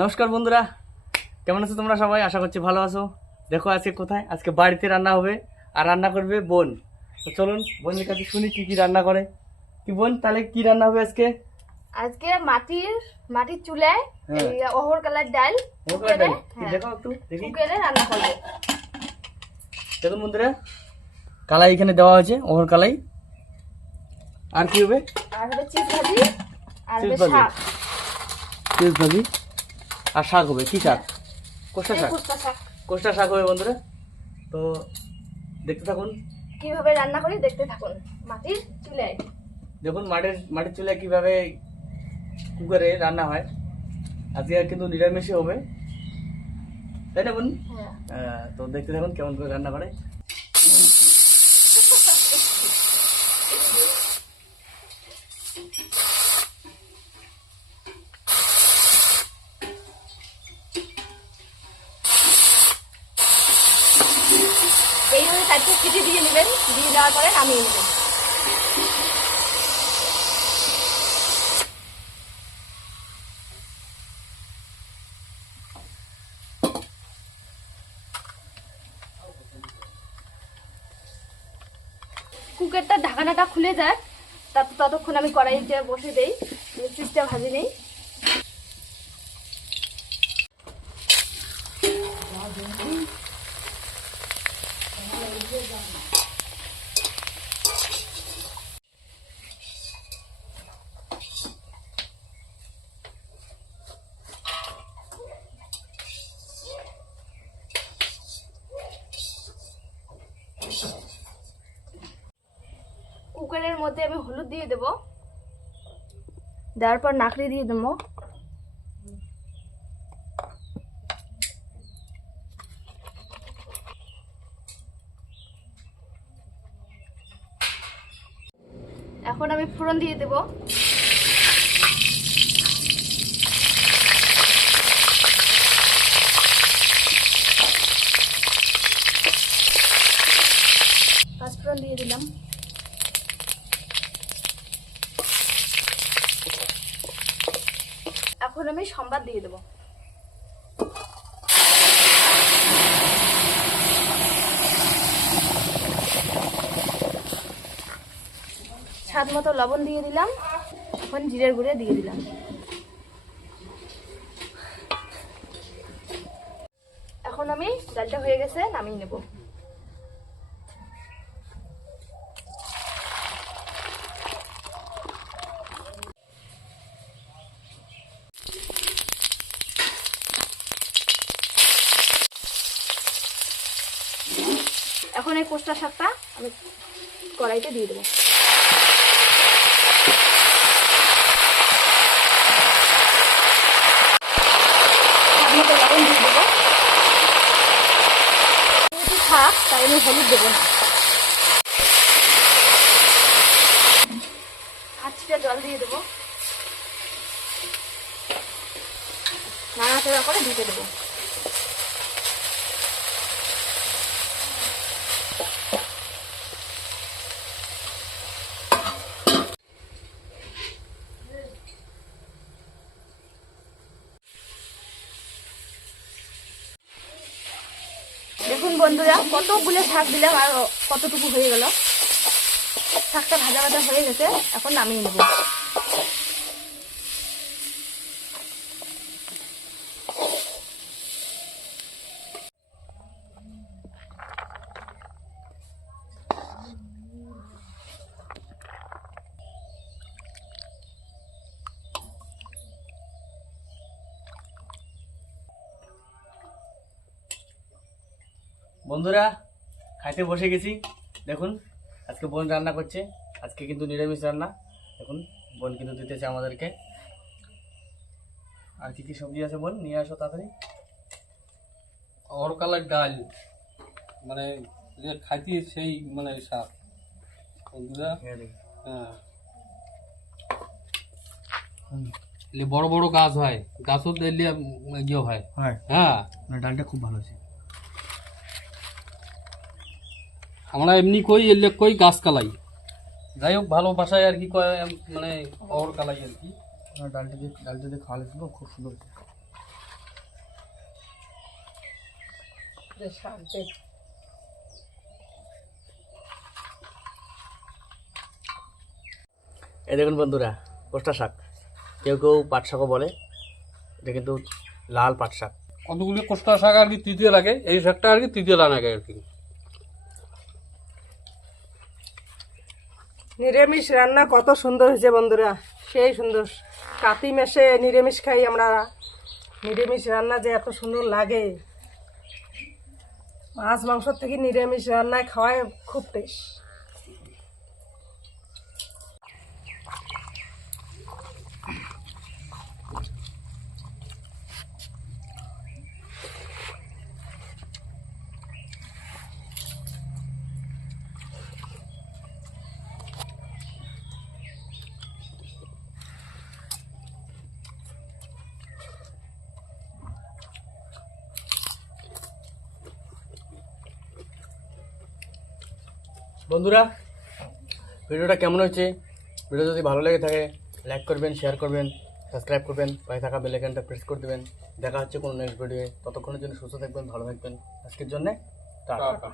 নমস্কার বন্ধুরা। কেমন আছো তোমরা সবাই? আশা করছি ভালো আছো। দেখো আজকে কোথায়? আজকে বাড়িতে রান্না হবে। আর রান্না করবে বোন। তো চলুন বোনের কাছে শুনি কি কি রান্না করে। কি বোন তাহলে কি রান্না হবে আজকে? আজকে মাটির মাটির চুলায় হ্যাঁ। অহর কালার ডাল হ্যাঁ। দেখো একটু দেখি। রান্না করবে। দেখুন বন্ধুরা কালাই এখানে দেওয়া হয়েছে অহর কালাই। আর কি হবে? আর হবে চিজ ভাজি আর হবে শাক। চিজ ভাজি। আর শাক হবে কি শাক? কোষ্টা শাক। কোষ্টা শাক। হবে বন্ধুরা। তো দেখতে থাকুন। কীভাবে রান্না করি দেখতে থাকুন। মাটির চুলায়। দেখুন মাটির মাটির চুলায় কীভাবে কুকারে রান্না হয়। আজকে কিন্তু নিরামিষই হবে। তাই না বোন হ্যাঁ। তো দেখতে থাকুন কেমন করে রান্না করে। চারটে সিটি দিয়ে নেবেন, দিয়ে দেওয়ার পরে নামিয়ে নেবেন। কুকারটার ঢাকনাটা খুলে যাক। তত ততক্ষণ আমি কড়াইতে বসে দেই চিজটা ভাজি নেই। কুকারের মধ্যে আমি হলুদ দিয়ে দেব। দেওয়ার পর নাকড়ি দিয়ে দেবো। এখন আমি ফোড়ন দিয়ে দেব। পাঁচফোড়ন দিয়ে দিলাম। এখন আমি সম্বাদ দিয়ে দেবো। স্বাদ মতো লবণ দিয়ে দিলাম, এখন জিরের গুঁড়ে দিয়ে দিলাম। এখন আমি ডালটা হয়ে গেছে, নামিয়ে নেব। এখন এই কোষ্টা শাকটা আমি কড়াইতে দিয়ে দেবো স্বাদ মতো লবণ দিয়ে দেবো যেহেতু শাক তাই আমি হলুদ দেবো না। আচ্ছা জল দিয়ে দেবো। নাড়াচাড়া করে ঢেকে দেবো। দেখুন বন্ধুরা, কতগুলো শাক দিলাম আর কতটুকু হয়ে গেল। শাকটা ভাজা ভাজা হয়ে গেছে, এখন নামিয়ে নেব। বন্ধুরা খাইতে বসে গেছি। দেখুন আজকে বোন রান্না করছে। আজকে কিন্তু নিরামিষ রান্না। দেখুন বোন কিন্তু দিতেছে আমাদেরকে। আর কি কি সবজি আছে বোন? নিয়ে আসো তাড়াতাড়ি। অরকালার ডাল মানে যে খাইতে সেই মানে শাক। বন্ধুরা হ্যাঁ। বড় বড় গাছ হয়। গাছও দিলে ইয়ে হয়। হয়। হ্যাঁ। ডালটা খুব ভালো আছে আমরা এমনি কই এলে কই গাছ কালাই। যাই হোক ভালো আর কি কয় মানে খবর কালাই আর কি। হ্যাঁ, ডালটা দিয়ে ডালটা দিয়ে খাওয়ালে খুব সুন্দর এই দেখুন বন্ধুরা কোষ্টা শাক। কেউ কেউ পাট শাকও বলে এটা কিন্তু লাল পাট শাক। কতগুলি কোষ্টা শাক আর কি তৃতীয় লাগে? এই শাকটা আর কি তৃতীয় লাগে আর কি। নিরামিষ রান্না কত সুন্দর হয়েছে বন্ধুরা, সেই সুন্দর। কাতি মেশে নিরামিষ খাই আমরা। নিরামিষ রান্না যে এত সুন্দর লাগে। মাছ মাংসর থেকে নিরামিষ রান্নায় খাওয়ায় খুব টেস্ট বন্ধুরা, ভিডিওটা কেমন হয়েছে? ভিডিও যদি ভালো লেগে থাকে লাইক করবেন শেয়ার করবেন সাবস্ক্রাইব করবেন পায়ে থাকা বেলাইকানটা প্রেস করে দেবেন। দেখা হচ্ছে কোনো নেক্সট ভিডিওয়ে ততক্ষণের জন্য সুস্থ থাকবেন, ভালো থাকবেন। আজকের জন্যে টাটা।